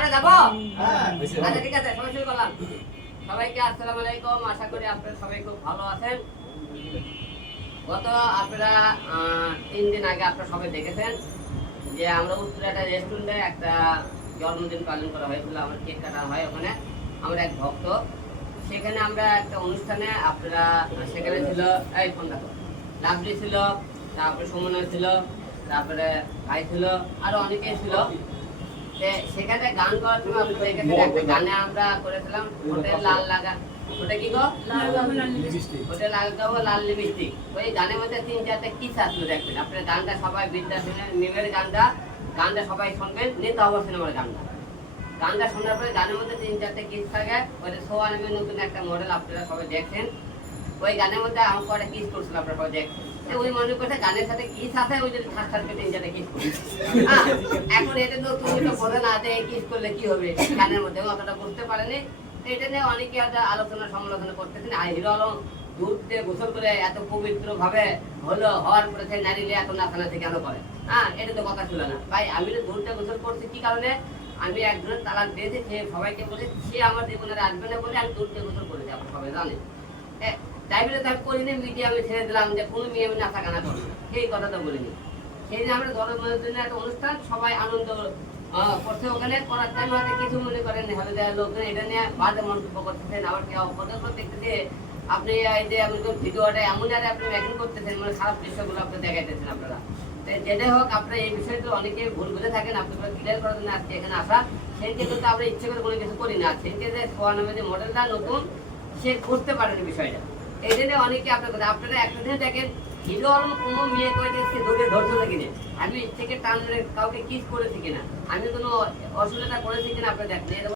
আমরা যাব? হ্যাঁ, আচ্ছা ঠিক আছে সবাই শুরু করলাম। সবাইকে আসসালামু আলাইকুম। আশা করি আপনারা সবাই খুব ভালো আছেন। গত আপনারা তিন দিন আগে আপনারা সবাই দেখেছেন যে আমরা উত্তরে একটা রেস্টুরেন্টে একটা জন্মদিন পালন করা হয়েছিল। আমার কেক কাটা হয় ওখানে। আমরা এক ভক্ত। সেখানে আমরা একটা অনুষ্ঠানে আপনারা সেখানে ছিল এই ফোন লাভলি ছিল তারপরে সুমনা ছিল তারপরে ভাই ছিল আরও অনেকেই ছিল। সেখানে গান করার সময় আপনারা একটা গানে আমরা করেছিলাম হোটেল লাল লাগা। ওটা কি গো? ওটা লাল গাবো লাল লিপস্টিক। ওই গানের মধ্যে তিন চারটে কি আসলো দেখবেন। আপনার গানটা সবাই বিদ্যা নিমের গানটা গানটা সবাই শুনবেন নেতা অবশ্য সিনেমার গানটা। গানটা শোনার পরে গানের মধ্যে তিন চারটে কিস থাকে। ওইটা সোয়া নামে নতুন একটা মডেল আপনারা সবাই দেখছেন। ওই গানের মধ্যে আমার কটা কিস করছিল আপনারা সবাই দেখছেন। ওই মনে করছে গানের সাথে কিস আছে ওই জন্য ঠাস ঠাস তিন চারটে কিস করছে। হ্যাঁ, কেন আমি একজনের তালাক দিয়েছি সে সবাইকে বলে সে আমার জীবনে আসবে না বলে আমি দিয়ে গোসল করেছি আপনার সবাই জানেন তাই বলে তো আমি করিনি মিডিয়া আমি ছেড়ে দিলাম যে কোনো মেয়ে আমি নাচা গানা করব। সেই কথা তো বলিনি। সেই দিন আমরা জন্য একটা অনুষ্ঠান, সবাই আনন্দ করছে ওখানে। করার টাইম হয়তো কিছু মনে করেন হলে লোকজন, এটা নিয়ে বাজে মন্তব্য করতেছেন। আবার কেউ পদক দেখতেছে আপনি এই যে আপনি ভিডিওটা এমন আর আপনি মেকিং করতেছেন মানে খারাপ দৃশ্যগুলো আপনি দেখাইতেছেন আপনারা। তো যেটাই হোক, আপনারা এই বিষয়টা অনেকে ভুল বুঝে থাকেন আপনারা ক্লিয়ার করার জন্য আজকে এখানে আসা। সেদিকে কিন্তু আমরা ইচ্ছে করে কোনো কিছু করি না। সেদিকে যে সোয়া নামে যে মডেলটা নতুন, সে বুঝতে পারেনি বিষয়টা। এই জন্য অনেকে আপনার কথা, আপনারা একটা দিনে দেখেন কোনো মেয়ে আমি থেকে টান কাউকে কিস করেছি কিনা? আমি কোনো অসুবিধা করেছি কিনা আপনি দেখেন।